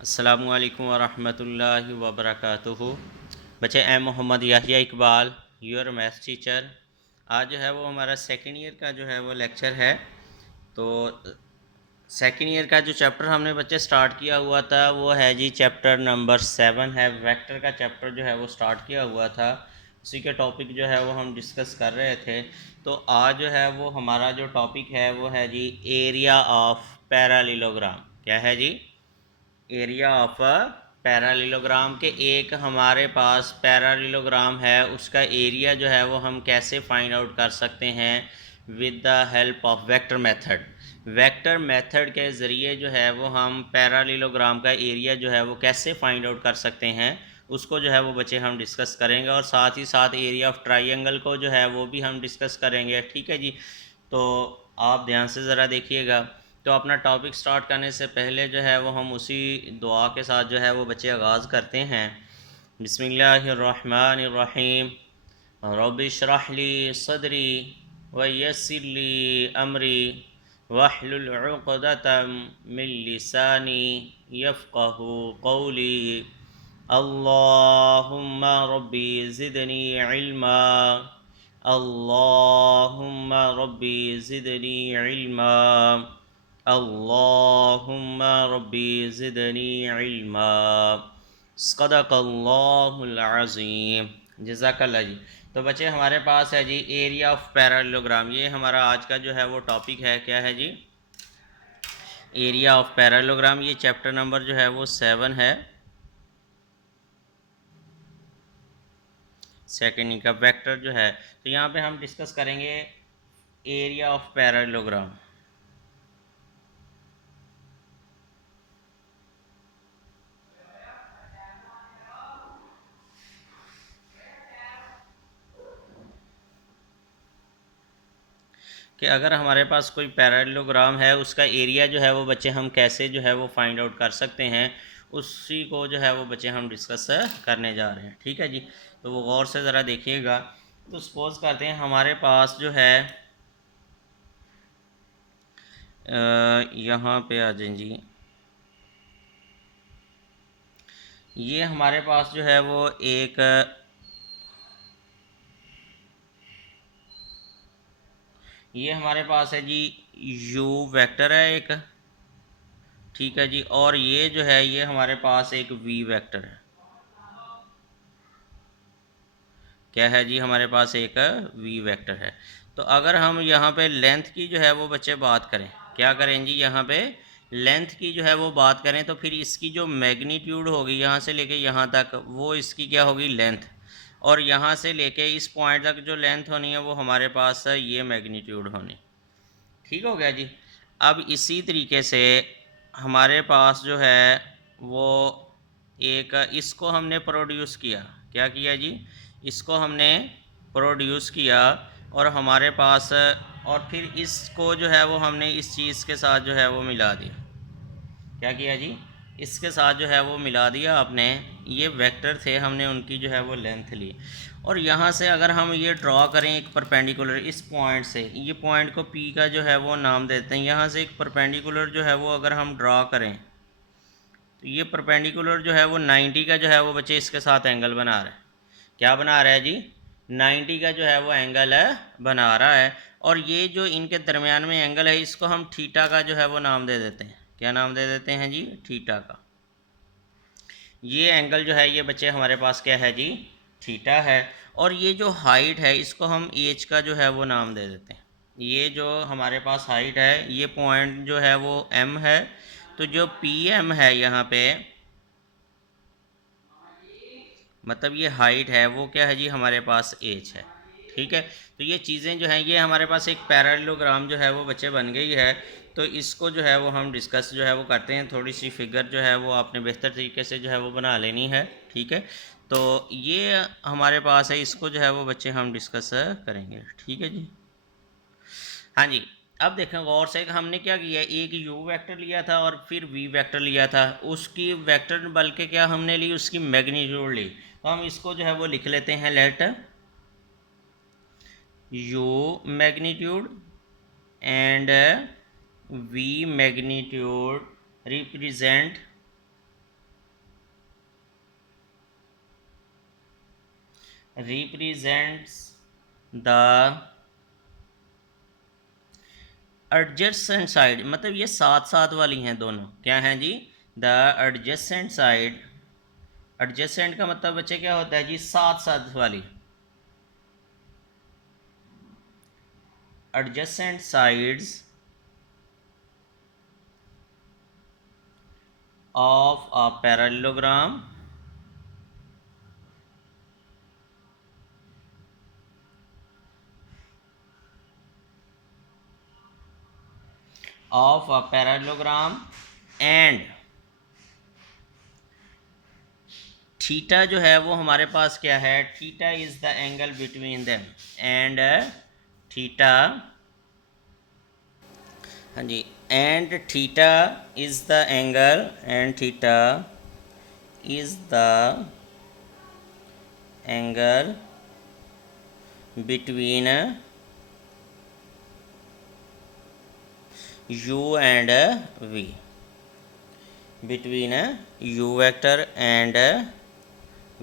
अस्सलामुअलैकुम वरहमतुल्लाहि वबरकातुहू। बच्चे Mohammad Yahya Iqbal, your maths teacher. आज जो है वो हमारा सेकेंड ईयर का जो है वो लेक्चर है। तो सेकेंड ईयर का जो चैप्टर हमने बच्चे स्टार्ट किया हुआ था वो है जी चैप्टर नंबर 7 है। वेक्टर का चैप्टर जो है वो स्टार्ट किया हुआ था, उसी के टॉपिक जो है वो हम डिस्कस कर रहे थे। तो आज जो है वो हमारा जो टॉपिक है वो है जी एरिया ऑफ पैरालिलोग्राम। क्या है जी? एरिया ऑफ पैरालिलोग्राम के एक हमारे पास पैरालिलोग्राम है, उसका एरिया जो है वो हम कैसे फाइंड आउट कर सकते हैं with the help of vector method. Vector method के ज़रिए जो है वो हम पैरालिलोग्राम का एरिया जो है वो कैसे फाइंड आउट कर सकते हैं, उसको जो है वो बच्चे हम डिस्कस करेंगे। और साथ ही साथ एरिया ऑफ ट्राइंगल को जो है वो भी हम डिस्कस करेंगे। ठीक है जी, तो आप ध्यान से ज़रा देखिएगा। तो अपना टॉपिक स्टार्ट करने से पहले जो है वो हम उसी दुआ के साथ जो है वो बच्चे आगाज़ करते हैं। बिस्मिल्लाहिर्रहमानिर्रहीम। रब्बि इश्रह ली सदरी व यस्सिर ली अमरी वहलुल उक़दतम मिन लिसानी यफ़क़हू क़ौली। अल्लाहुम्मा रब्बी ज़िदनी इल्मा। अल्लाहुम्मा रब्बी ज़िदनी इल्मा। अल्लाहुम्मा रब्बी ज़िदनी इल्मा। सदक़ल्लाहुल अज़ीम। जज़ाकल्लाह जी। तो बच्चे हमारे पास है जी एरिया ऑफ पैरालोग्राम, ये हमारा आज का जो है वो टॉपिक है। क्या है जी? Area of parallelogram. ये चैप्टर नंबर जो है वो 7 है, सेकेंड का वेक्टर जो है। तो यहाँ पे हम डिस्कस करेंगे एरिया ऑफ पैरालोग्राम। कि अगर हमारे पास कोई पैरालोग्राम है, उसका एरिया जो है वो बच्चे हम कैसे जो है वो फाइंड आउट कर सकते हैं, उसी को जो है वो बच्चे हम डिस्कस करने जा रहे हैं। ठीक है जी, तो वो गौर से ज़रा देखिएगा। तो सपोज़ करते हैं हमारे पास जो है यहाँ पे आ जाए जी। ये हमारे पास जो है वो एक ये हमारे पास है जी यू वेक्टर है एक। ठीक है जी, और ये जो है ये हमारे पास एक वी वेक्टर है। क्या है जी? हमारे पास एक वी वेक्टर है। तो अगर हम यहाँ पे लेंथ की जो है वो बच्चे बात करें, क्या करें जी? यहाँ पे लेंथ की जो है वो बात करें तो फिर इसकी जो मैग्नीट्यूड होगी यहाँ से लेके यहाँ तक, वो इसकी क्या होगी? लेंथ। और यहाँ से लेके इस पॉइंट तक जो लेंथ होनी है वो हमारे पास ये मैग्नीट्यूड होनी। ठीक हो गया जी। अब इसी तरीके से हमारे पास जो है वो एक इसको हमने प्रोड्यूस किया। क्या किया जी? इसको हमने प्रोड्यूस किया और हमारे पास, और फिर इसको जो है वो हमने इस चीज़ के साथ जो है वो मिला दिया। क्या किया जी? इसके साथ जो है वो मिला दिया आपने। ये वेक्टर थे, हमने उनकी जो है वो लेंथ ली। और यहाँ से अगर हम ये ड्रॉ करें एक परपेंडिकुलर इस पॉइंट से, ये पॉइंट को पी का जो है वो नाम देते हैं। यहाँ से एक परपेंडिकुलर जो है वो अगर हम ड्रॉ करें तो ये परपेंडिकुलर जो है वो 90 का जो है वो बच्चे इसके साथ एंगल बना रहा है। क्या बना रहा है जी? 90 का जो है वो एंगल है बना रहा है। और ये जो इनके दरमियान में एंगल है, इसको हम थीटा का जो है वो नाम दे देते हैं। क्या नाम दे देते हैं जी? थीटा का। ये एंगल जो है ये बच्चे हमारे पास क्या है जी? थीटा है। और ये जो हाइट है इसको हम एच का जो है वो नाम दे देते हैं। ये जो हमारे पास हाइट है, ये पॉइंट जो है वो एम है। तो जो पी एम है यहाँ पे, मतलब ये हाइट है वो क्या है जी? हमारे पास एच है। ठीक है, तो ये चीज़ें जो हैं ये हमारे पास एक पैरेललोग्राम जो है वो बच्चे बन गई है। तो इसको जो है वो हम डिस्कस जो है वो करते हैं। थोड़ी सी फिगर जो है वो आपने बेहतर तरीके से जो है वो बना लेनी है। ठीक है, तो ये हमारे पास है, इसको जो है वो बच्चे हम डिस्कस करेंगे। ठीक है जी। हाँ जी, अब देखें गौर से, हमने क्या किया, एक यू वेक्टर लिया था और फिर वी वेक्टर लिया था। उसकी वेक्टर बल्कि क्या हमने ली, उसकी मैग्नीट्यूड ली। तो हम इसको जो है वो लिख लेते हैं, let U magnitude and V magnitude represent represents the adjacent side, मतलब ये साथ साथ वाली हैं दोनों, क्या हैं जी, द एडजेसेंट साइड। एडजेसेंट का मतलब बच्चे क्या होता है जी, साथ साथ वाली। Adjacent sides of a parallelogram and theta जो है वो हमारे पास क्या है, theta is the angle between them and theta, हाँ जी, and theta is the angle, and theta is the angle between u and v, बिटवीन u vector and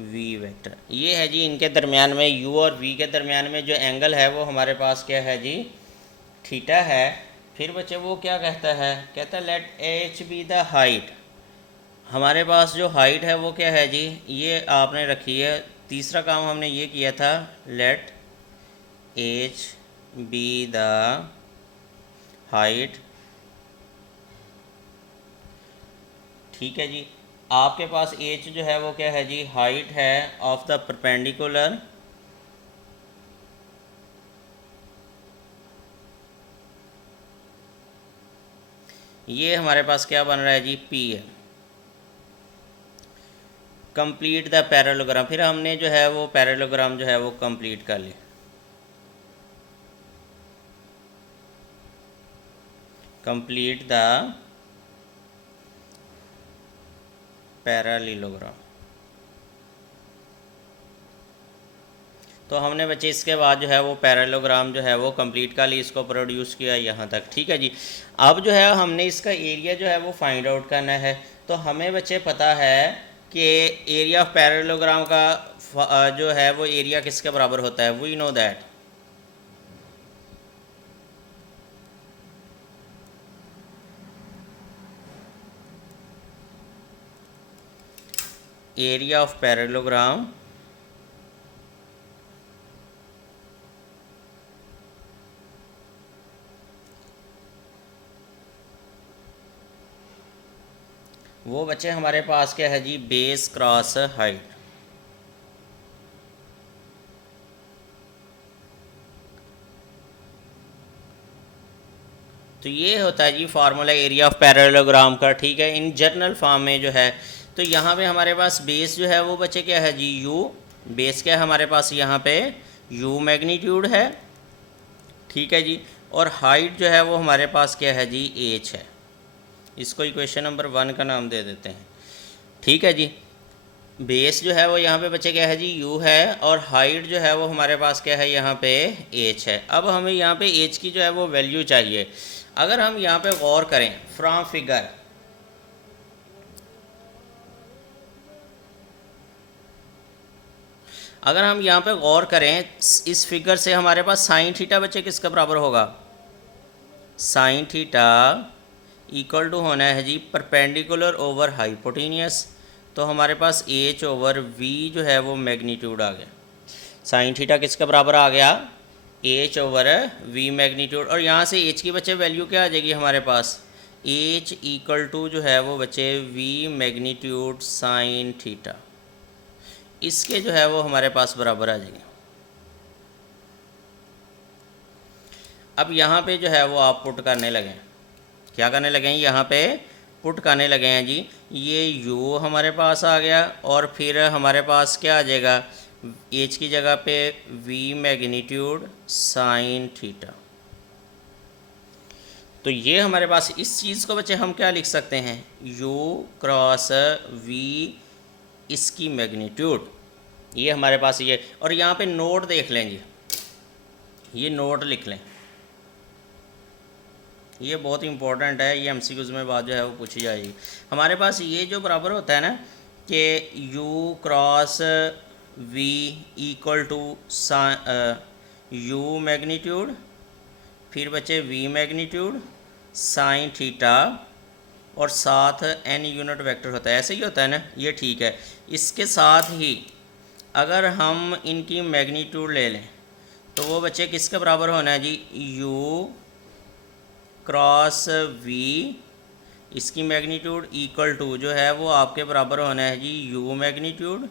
v vector. ये है जी इनके दरमियान में, u और v के दरमियान में जो एंगल है वो हमारे पास क्या है जी, थीटा है। फिर बच्चे वो क्या कहता है, कहता है let h be the height. हमारे पास जो हाइट है वो क्या है जी, ये आपने रखी है। तीसरा काम हमने ये किया था, let h be the height, ठीक है जी। आपके पास h जो है वो क्या है जी, हाइट है ऑफ द परपेंडिकुलर, ये हमारे पास क्या बन रहा है जी, p है। कंप्लीट द पैरेललोग्राम, फिर हमने जो है वो पैरेललोग्राम जो है वो कंप्लीट कर लिया। Complete the parallelogram. तो हमने बच्चे इसके बाद जो है वो पैरेललोग्राम जो है वो कंप्लीट कर ली, इसको प्रोड्यूस किया यहाँ तक, ठीक है जी। अब जो है हमने इसका एरिया जो है वो फाइंड आउट करना है। तो हमें बच्चे पता है कि एरिया ऑफ पैरेललोग्राम का जो है वो एरिया किसके बराबर होता है, we know that area of parallelogram वो बच्चे हमारे पास क्या है जी, बेस क्रॉस हाइट। तो ये होता है जी फार्मूला एरिया ऑफ पैरेललोग्राम का, ठीक है, इन जनरल फॉर्म में जो है। तो यहाँ पे हमारे पास बेस जो है वो बच्चे क्या है जी, u। बेस क्या है हमारे पास यहाँ पे, u मैग्नीट्यूड है, ठीक है जी। और हाइट जो है वो हमारे पास क्या है जी, h है। इसको इक्वेशन नंबर 1 का नाम दे देते हैं, ठीक है जी। बेस जो है वो यहाँ पे बच्चे क्या है जी, u है, और हाइट जो है वो हमारे पास क्या है यहाँ पे, h है। अब हमें यहाँ पे h की जो है वो वैल्यू चाहिए। अगर हम यहाँ पे गौर करें फ्रॉम फिगर, अगर हम यहाँ पे गौर करें इस फिगर से, हमारे पास साइन थीटा बच्चे किसका बराबर होगा, साइन थीटा इक्वल टू होना है जी परपेंडिकुलर ओवर हाइपोटेनियस। तो हमारे पास h ओवर v जो है वो मैग्नीट्यूड आ गया। साइन थीटा किसका बराबर आ गया, h ओवर v मैग्नीट्यूड। और यहाँ से h की बच्चे वैल्यू क्या आ जाएगी हमारे पास, h इक्वल टू जो है वो बच्चे v मैग्नीट्यूड साइन थीटा, इसके जो है वो हमारे पास बराबर आ जाएंगे। अब यहाँ पे जो है वो आप पुट करने लगे, क्या करने लगे हैं, यहाँ पे पुट करने लगे हैं जी। ये u हमारे पास आ गया, और फिर हमारे पास क्या आ जाएगा, h की जगह पे v मैग्नीट्यूड साइन थीटा। तो ये हमारे पास इस चीज़ को बच्चे हम क्या लिख सकते हैं, u क्रॉस v इसकी मैग्नीट्यूड, ये हमारे पास ये। और यहाँ पे नोट देख लें जी, ये नोट लिख लें, ये बहुत इंपॉर्टेंट है, ये एमसीक्यूज़ में बात जो है वो पूछी जाएगी। हमारे पास ये जो बराबर होता है ना कि u cross V equal to U magnitude, फिर बच्चे वी मैग्नीट्यूड साइन थीटा और साथ एन यूनिट वेक्टर होता है, ऐसे ही होता है ना, ये ठीक है। इसके साथ ही अगर हम इनकी मैग्नीट्यूड ले लें तो वो बच्चे किसके बराबर होना है जी, u क्रॉस v, इसकी मैग्नीट्यूड इक्वल टू जो है वो आपके बराबर होना है जी u magnitude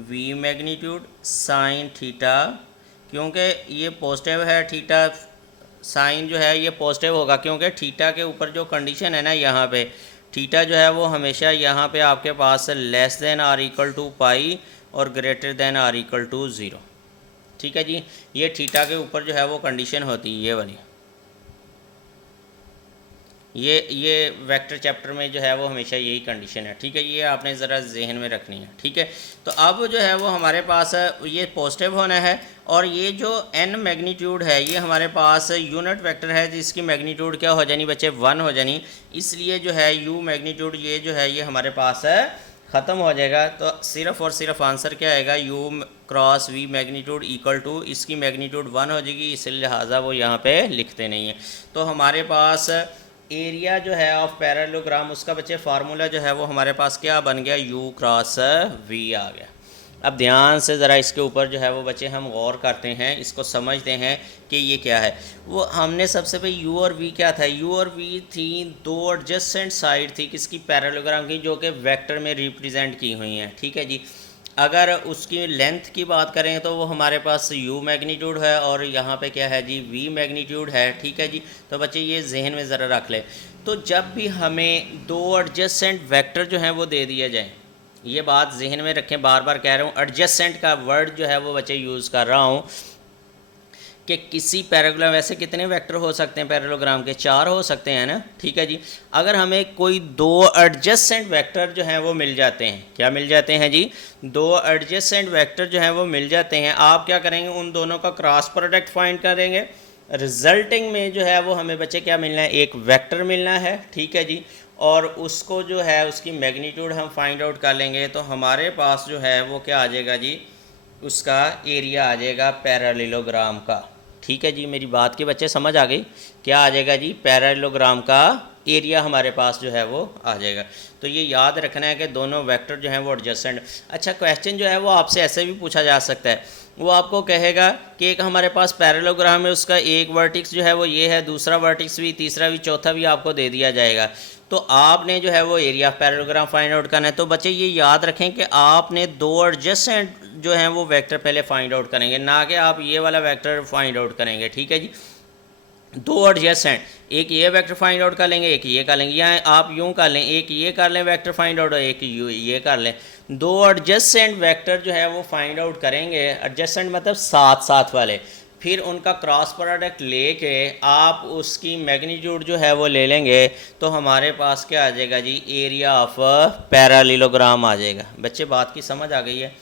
v magnitude sine theta, क्योंकि ये पॉजिटिव है थीटा, साइन जो है ये पॉजिटिव होगा क्योंकि थीटा के ऊपर जो कंडीशन है ना, यहाँ पे थीटा जो है वो हमेशा यहाँ पे आपके पास less than or equal to pi और greater than or equal to 0। ठीक है जी, ये थीटा के ऊपर जो है वो कंडीशन होती है ये वाली, ये वेक्टर चैप्टर में जो है वो हमेशा यही कंडीशन है। ठीक है, ये आपने ज़रा जहन में रखनी है। ठीक है, तो अब जो है वो हमारे पास ये पॉजिटिव होना है और ये जो n मैग्नीट्यूड है ये हमारे पास यूनिट वेक्टर है जिसकी मैग्नीट्यूड क्या हो जानी बच्चे 1 हो जानी, इसलिए जो है u मैग्नीट्यूड ये जो है ये हमारे पास ख़त्म हो जाएगा। तो सिर्फ़ और सिर्फ आंसर क्या आएगा, u cross v magnitude equal to, इसकी मैग्नीट्यूड 1 हो जाएगी, इसलिए लिहाजा वो यहाँ पे लिखते नहीं हैं। तो हमारे पास एरिया जो है ऑफ पैरेललोग्राम उसका बच्चे फार्मूला जो है वो हमारे पास क्या बन गया, u क्रॉस v आ गया। अब ध्यान से ज़रा इसके ऊपर जो है वो बच्चे हम गौर करते हैं, इसको समझते हैं कि ये क्या है। वो हमने सबसे पहले u और v क्या था, u और v थी दो एडजेसेंट साइड थी किसकी, पैरेललोग्राम की, जो कि वेक्टर में रिप्रेजेंट की हुई हैं। ठीक है जी, अगर उसकी लेंथ की बात करें तो वो हमारे पास u मैग्नीट्यूड है और यहाँ पे क्या है जी v मैग्नीट्यूड है। ठीक है जी, तो बच्चे ये जहन में ज़रा रख लें। तो जब भी हमें दो एडजेसेंट वेक्टर जो हैं वो दे दिया जाए, ये बात जहन में रखें, बार बार कह रहा हूँ, एडजेसेंट का वर्ड जो है वो बच्चे यूज़ कर रहा हूँ कि किसी पैराग्राम, वैसे कितने वेक्टर हो सकते हैं पैरेललोग्राम के, 4 हो सकते हैं ना। ठीक है जी, अगर हमें कोई दो एडजेसेंट वेक्टर जो हैं वो मिल जाते हैं, क्या मिल जाते हैं जी, दो एडजेसेंट वेक्टर जो हैं वो मिल जाते हैं, आप क्या करेंगे, उन दोनों का क्रॉस प्रोडक्ट फाइंड करेंगे, रिजल्टिंग में जो है वो हमें बच्चे क्या मिलना है, एक वेक्टर मिलना है। ठीक है जी, और उसको जो है उसकी मैग्नीट्यूड हम फाइंड आउट कर लेंगे, तो हमारे पास जो है वो क्या आ जाएगा जी, उसका एरिया आ जाएगा पैरेललोग्राम का। ठीक है जी, मेरी बात के बच्चे समझ आ गई, क्या आ जाएगा जी, पैरेललोग्राम का एरिया हमारे पास जो है वो आ जाएगा। तो ये याद रखना है कि दोनों वेक्टर जो हैं वो एडजेसेंट। अच्छा, क्वेश्चन जो है वो आपसे ऐसे भी पूछा जा सकता है, वो आपको कहेगा कि एक हमारे पास पैरेललोग्राम है, उसका एक वर्टिक्स जो है वो ये है, दूसरा वर्टिक्स भी, तीसरा भी, चौथा भी आपको दे दिया जाएगा। तो आपने जो है वो area of parallelogram find out करना है। तो बच्चे ये याद रखें कि आपने दो एडजेसेंट जो हैं वो वेक्टर पहले फाइंड आउट करेंगे, ना कि आप ये वाला वेक्टर फाइंड आउट करेंगे। ठीक है जी, दो एडजेसेंट, एक ये वेक्टर फाइंड आउट कर लेंगे, एक ये कर लेंगे, या आप यूँ कर लें, एक ये कर लें वेक्टर फाइंड आउट, एक ये कर लें। दो एडजेसेंट वेक्टर जो है वो फाइंड आउट करेंगे, एडजेसेंट मतलब साथ साथ वाले, फिर उनका क्रॉस प्रोडक्ट लेके आप उसकी मैग्नीट्यूड जो है वो ले लेंगे, तो हमारे पास क्या आ जाएगा जी, एरिया ऑफ पैरेललोग्राम आ जाएगा। बच्चे बात की समझ आ गई है।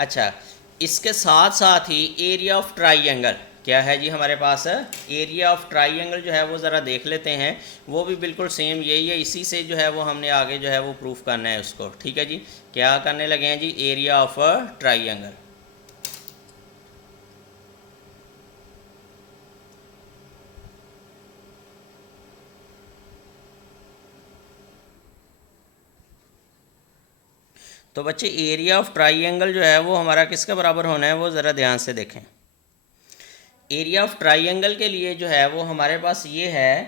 अच्छा, इसके साथ साथ ही एरिया ऑफ ट्राइंगल क्या है जी, हमारे पास एरिया ऑफ ट्राइंगल जो है वो ज़रा देख लेते हैं, वो भी बिल्कुल सेम यही है, इसी से जो है वो हमने आगे जो है वो प्रूफ करना है उसको। ठीक है जी, क्या करने लगे हैं जी, एरिया ऑफ ट्राइंगल। तो बच्चे एरिया ऑफ ट्राइंगल जो है वो हमारा किसके बराबर होना है, वो ज़रा ध्यान से देखें। एरिया ऑफ ट्राइंगल के लिए जो है वो हमारे पास ये है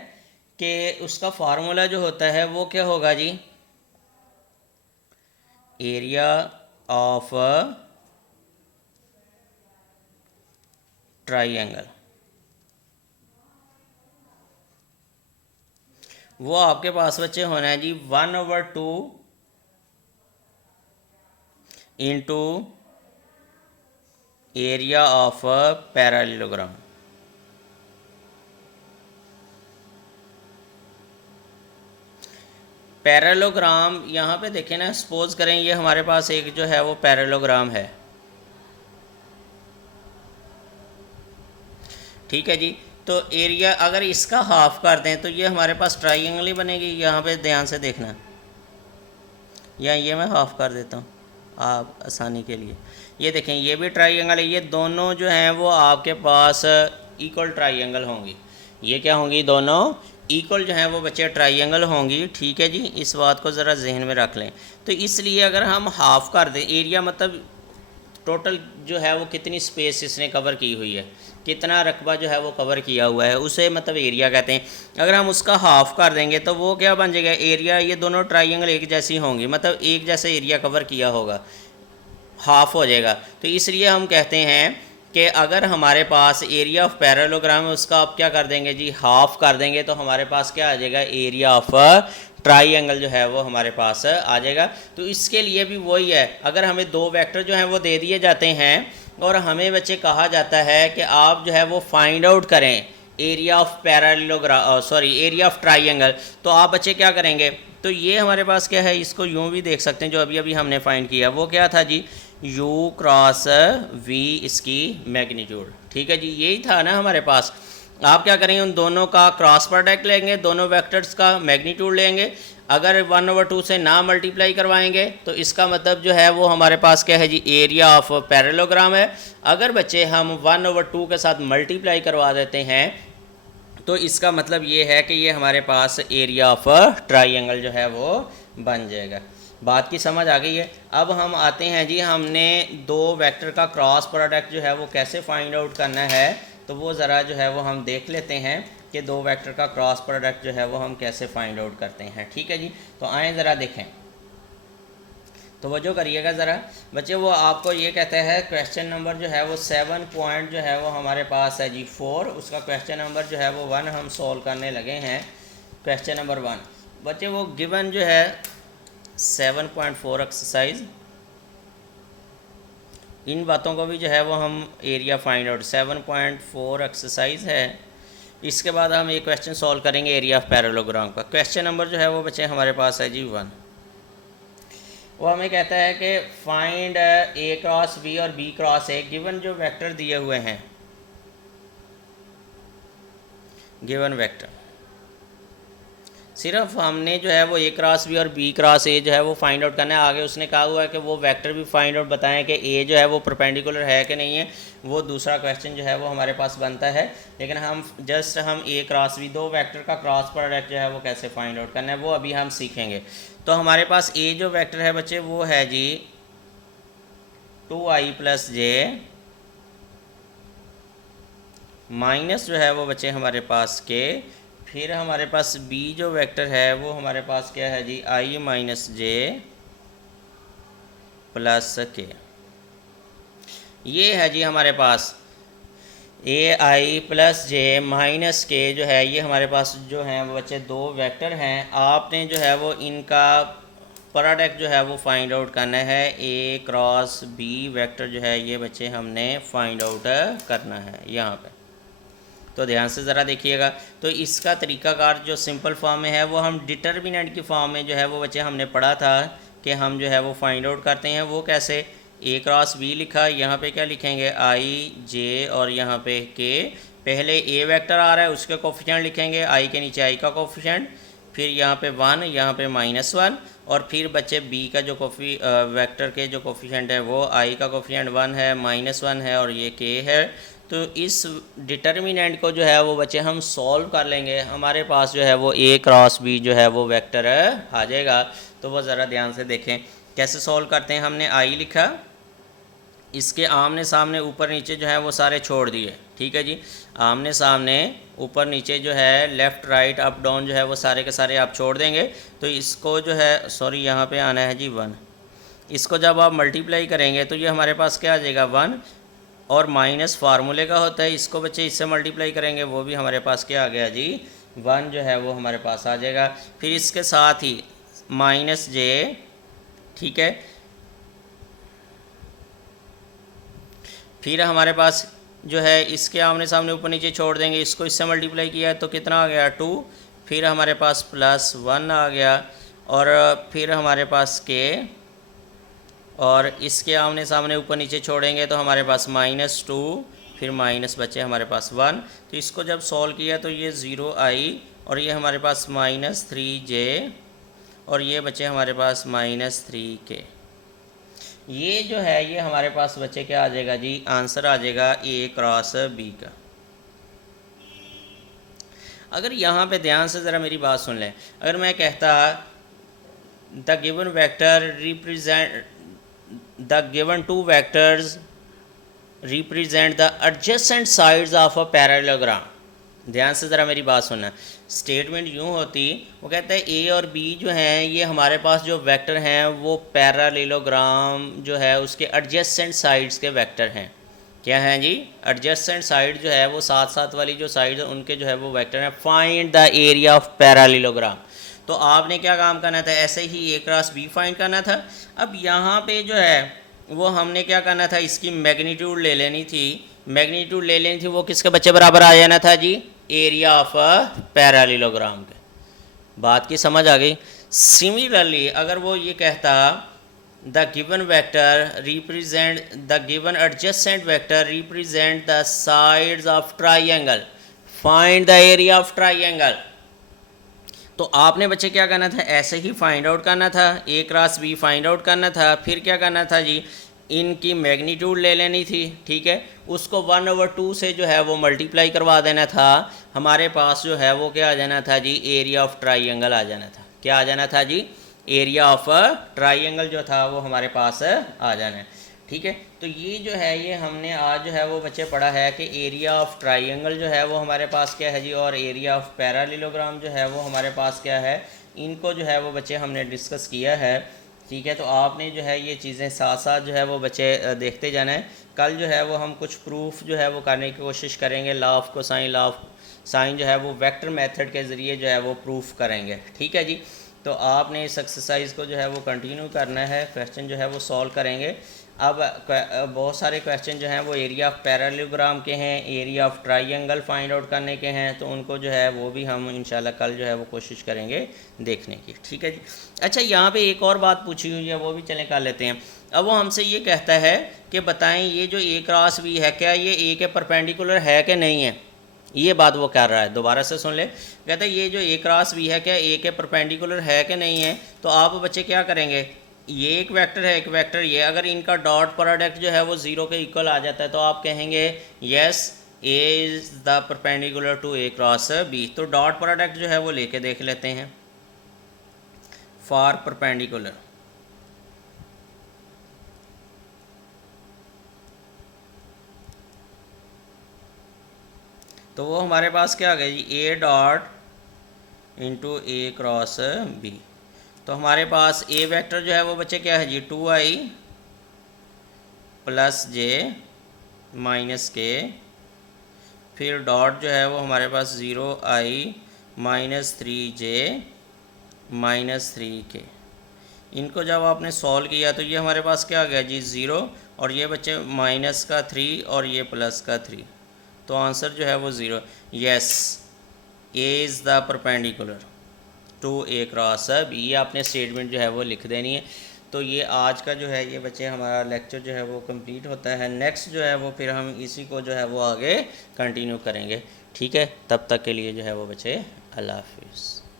कि उसका फार्मूला जो होता है वो क्या होगा जी, एरिया ऑफ ट्राइंगल, वो आपके पास बच्चे होना है जी 1/2 into area of parallelogram. Parallelogram यहाँ पे देखें ना, सपोज करें ये हमारे पास एक जो है वो पैरेललोग्राम है। ठीक है जी, तो एरिया अगर इसका हाफ कर दें तो ये हमारे पास ट्राइंगल ही बनेगी। यहाँ पे ध्यान से देखना, या ये मैं हाफ कर देता हूँ, आप आसानी के लिए। ये देखें, ये भी ट्राइंगल है, ये दोनों जो हैं वो आपके पास इक्वल ट्राइंगल होंगी। ये क्या होंगी? दोनों इक्वल जो हैं वो बच्चे ट्राइंगल होंगी। ठीक है जी, इस बात को ज़रा जहन में रख लें। तो इसलिए अगर हम हाफ़ कर दें एरिया, मतलब टोटल जो है वो कितनी स्पेस इसने कवर की हुई है, कितना रकबा जो है वो कवर किया हुआ है, उसे मतलब एरिया कहते हैं। अगर हम उसका हाफ़ कर देंगे तो वो क्या बन जाएगा? एरिया। ये दोनों ट्राइंगल एक जैसी होंगी, मतलब एक जैसे एरिया कवर किया होगा, हाफ़ हो जाएगा। तो इसलिए हम कहते हैं कि अगर हमारे पास एरिया ऑफ पैरेललोग्राम है, उसका आप क्या कर देंगे जी? हाफ़ कर देंगे, तो हमारे पास क्या आ जाएगा? एरिया ऑफ ट्राइंगल जो है वो हमारे पास आ जाएगा। तो इसके लिए भी वही है, अगर हमें दो वेक्टर जो हैं वो दे दिए जाते हैं और हमें बच्चे कहा जाता है कि आप जो है वो फाइंड आउट करें area of parallelogram, sorry area of triangle, तो आप बच्चे क्या करेंगे? तो ये हमारे पास क्या है, इसको यूँ भी देख सकते हैं, जो अभी अभी हमने फाइंड किया वो क्या था जी? u क्रॉस v इसकी मैग्नीट्यूड। ठीक है जी, यही था ना हमारे पास। आप क्या करेंगे? उन दोनों का क्रॉस प्रोडक्ट लेंगे, दोनों वेक्टर्स का मैग्नीट्यूड लेंगे। अगर 1/2 से ना मल्टीप्लाई करवाएंगे तो इसका मतलब जो है वो हमारे पास क्या है जी? एरिया ऑफ पैरेललोग्राम है। अगर बच्चे हम 1/2 के साथ मल्टीप्लाई करवा देते हैं तो इसका मतलब ये है कि ये हमारे पास एरिया ऑफ ट्राइंगल जो है वो बन जाएगा। बात की समझ आ गई है? अब हम आते हैं जी, हमने दो वेक्टर का क्रॉस प्रोडक्ट जो है वो कैसे फाइंड आउट करना है, तो वो ज़रा जो है वो हम देख लेते हैं कि दो वेक्टर का क्रॉस प्रोडक्ट जो है वो हम कैसे फाइंड आउट करते हैं। ठीक है जी, तो आएँ ज़रा देखें, तो वजह करिएगा ज़रा बच्चे। वो आपको ये कहते हैं क्वेश्चन नंबर जो है वो 7 पॉइंट जो है वो हमारे पास है जी 4, उसका क्वेश्चन नंबर जो है वो 1 हम सॉल्व करने लगे हैं। क्वेश्चन नंबर 1 बच्चे, वो गिवन जो है 7.4 एक्सरसाइज, इन बातों को भी जो है वो हम एरिया फाइंड आउट 7.4 एक्सरसाइज है। इसके बाद हम ये क्वेश्चन सॉल्व करेंगे एरिया ऑफ पैरेललोग्राम का। क्वेश्चन नंबर जो है वो बच्चे हमारे पास है जी 1। वो हमें कहता है कि फाइंड ए क्रॉस बी और बी क्रॉस ए, गिवन जो वेक्टर दिए हुए हैं, गिवन वेक्टर, सिर्फ हमने जो है वो ए क्रॉस बी और बी क्रॉस ए जो है वो फाइंड आउट करना है। आगे उसने कहा हुआ है कि वो वेक्टर भी फाइंड आउट बताएं कि ए जो है वो परपेंडिकुलर है कि नहीं है, वो दूसरा क्वेश्चन जो है वो हमारे पास बनता है। लेकिन हम जस्ट हम ए क्रॉस बी, दो वेक्टर का क्रॉस प्रोडक्ट जो है वो कैसे फाइंड आउट करना है वो अभी हम सीखेंगे। तो हमारे पास ए जो वेक्टर है बच्चे वो है जी 2i + j, माइनस जो है वो बच्चे हमारे पास के, फिर हमारे पास बी जो वेक्टर है वो हमारे पास क्या है जी? i - j + k। ये है जी हमारे पास ai + j - k जो है, ये हमारे पास जो हैं वो बच्चे दो वेक्टर हैं। आपने जो है वो इनका प्रोडक्ट जो है वो फाइंड आउट करना है। ए क्रॉस बी वेक्टर जो है ये बच्चे हमने फाइंड आउट करना है यहाँ पे। तो ध्यान से ज़रा देखिएगा। तो इसका तरीकाकार जो सिंपल फॉर्म में है वो हम डिटर्मिनेंट की फॉर्म में जो है वो बच्चे हमने पढ़ा था कि हम जो है वो फाइंड आउट करते हैं। वो कैसे? ए क्रॉस बी लिखा, यहाँ पे क्या लिखेंगे? आई जे और यहाँ पे के। पहले ए वेक्टर आ रहा है उसके कोफिशिएंट लिखेंगे, आई के नीचे आई का कोफिशिएंट, फिर यहाँ पे 1, यहाँ पे -1, और फिर बच्चे बी का जो वेक्टर के जो कोफिशिएंट है वो आई का कोफिशिएंट 1 है, -1 है और ये के है। तो इस डिटर्मिनेंट को जो है वो बच्चे हम सॉल्व कर लेंगे, हमारे पास जो है वो ए क्रॉस बी जो है वो वेक्टर आ जाएगा। तो वो ज़रा ध्यान से देखें कैसे सॉल्व करते हैं। हमने आई लिखा, इसके आमने सामने ऊपर नीचे जो है वो सारे छोड़ दिए। ठीक है जी, आमने सामने ऊपर नीचे जो है लेफ़्ट राइट अप डाउन जो है वो सारे के सारे आप छोड़ देंगे। तो इसको जो है, सॉरी यहाँ पे आना है जी 1, इसको जब आप मल्टीप्लाई करेंगे तो ये हमारे पास क्या आ जाएगा? 1, और माइनस फार्मूले का होता है, इसको बच्चे इससे मल्टीप्लाई करेंगे, वो भी हमारे पास क्या आ गया जी? 1 जो है वो हमारे पास आ जाएगा। फिर इसके साथ ही -j, ठीक है, फिर हमारे पास जो है इसके आमने सामने ऊपर नीचे छोड़ देंगे, इसको इससे मल्टीप्लाई किया है तो कितना आ गया? 2, फिर हमारे पास +1 आ गया, और फिर हमारे पास k, और इसके आमने सामने ऊपर नीचे छोड़ेंगे तो हमारे पास -2, फिर माइनस बचे हमारे पास 1। तो इसको जब सॉल्व किया तो ये 0i, और ये हमारे पास -3j, और ये बचे हमारे पास -3k। ये जो है ये हमारे पास बच्चे क्या आ जाएगा जी, आंसर आ जाएगा ए क्रॉस बी का। अगर यहाँ पे ध्यान से ज़रा मेरी बात सुन लें, अगर मैं कहता the given vector represent the given two vectors represent the adjacent sides of a parallelogram, ध्यान से ज़रा मेरी बात सुनना। स्टेटमेंट यूँ होती, वो कहता है ए और बी जो हैं ये हमारे पास जो वेक्टर हैं वो पैरेललोग्राम जो है उसके एडजेसेंट साइड्स के वेक्टर हैं। क्या हैं जी, एडजेसेंट साइड जो है वो साथ साथ वाली जो साइड उनके जो है वो वेक्टर हैं। Find the area of parallelogram, तो आपने क्या काम करना था, ऐसे ही ए क्रॉस बी फाइंड करना था। अब यहाँ पे जो है वो हमने क्या करना था, इसकी मैग्नीट्यूड ले लेनी थी। मैग्नीट्यूड ले लेनी थी, वो किसके बच्चे बराबर आ जाना था जी, एरिया ऑफ पैरेललोग्राम के। बात की समझ आ गई। सिमिलरली अगर वो ये कहता the given vector represent the given adjacent vector represent the sides of triangle, find the area of triangle, तो आपने बच्चे क्या करना था, ऐसे ही फाइंड आउट करना था, ए क्रॉस बी फाइंड आउट करना था। फिर क्या करना था जी, इनकी मैग्नीट्यूड ले लेनी थी, ठीक है, उसको 1/2 से जो है वो मल्टीप्लाई करवा देना था। हमारे पास जो है वो क्या आ जाना था जी, एरिया ऑफ ट्राइंगल आ जाना था। क्या आ जाना था जी, एरिया ऑफ ट्राइंगल जो था वो हमारे पास आ जाना है, ठीक है। तो ये जो है ये हमने आज जो है वो बच्चे पढ़ा है कि एरिया ऑफ ट्राइंगल जो है वो हमारे पास क्या है जी, और एरिया ऑफ पैरेललोग्राम जो है वो हमारे पास क्या है, इनको जो है वो बच्चे हमने डिस्कस किया है, ठीक है। तो आपने जो है ये चीज़ें साथ साथ जो है वो बच्चे देखते जाना है। कल जो है वो हम कुछ प्रूफ जो है वो करने की कोशिश करेंगे। Law of cosine, law of sine जो है वो वेक्टर मेथड के ज़रिए जो है वो प्रूफ करेंगे, ठीक है जी। तो आपने इस एक्सरसाइज को जो है वो कंटिन्यू करना है, क्वेश्चन जो है वो सॉल्व करेंगे। अब बहुत सारे क्वेश्चन जो हैं वो एरिया ऑफ पैरेललोग्राम के हैं, area of triangle find out करने के हैं, तो उनको जो है वो भी हम इंशाल्लाह कल जो है वो कोशिश करेंगे देखने की, ठीक है जी। अच्छा, यहाँ पे एक और बात पूछी हुई है, वो भी चलें कर लेते हैं। अब वो हमसे ये कहता है कि बताएं ये जो ए क्रॉस बी है क्या ये ए के परपेंडिकुलर है कि नहीं है, ये बात वो कर रहा है। दोबारा से सुन ले, कहता है ये जो ए क्रॉस बी है क्या ए के परपेंडिकुलर है कि नहीं है। तो आप बच्चे क्या करेंगे, ये एक वेक्टर है, एक वेक्टर ये, अगर इनका डॉट प्रोडक्ट जो है वो 0 के इक्वल आ जाता है तो आप कहेंगे yes A is the perpendicular to A cross B. तो डॉट प्रोडक्ट जो है वो लेके देख लेते हैं। फॉर परपेंडिकुलर, तो वो हमारे पास क्या आ गया जी, A dot into A cross B. तो हमारे पास ए वेक्टर जो है वो बच्चे क्या है जी, 2i प्लस जे माइनस के, फिर डॉट जो है वो हमारे पास 0i minus 3j minus 3k। इनको जब आपने सॉल्व किया तो ये हमारे पास क्या आ गया जी, 0, और ये बच्चे माइनस का 3 और ये प्लस का 3, तो आंसर जो है वो 0। Yes, A is the perpendicular to A cross B, ये आपने स्टेटमेंट जो है वो लिख देनी है। तो ये आज का जो है ये बच्चे हमारा लेक्चर जो है वो कंप्लीट होता है। नेक्स्ट जो है वो फिर हम इसी को जो है वो आगे कंटिन्यू करेंगे, ठीक है। तब तक के लिए जो है वो बच्चे अल्लाह हाफिज़।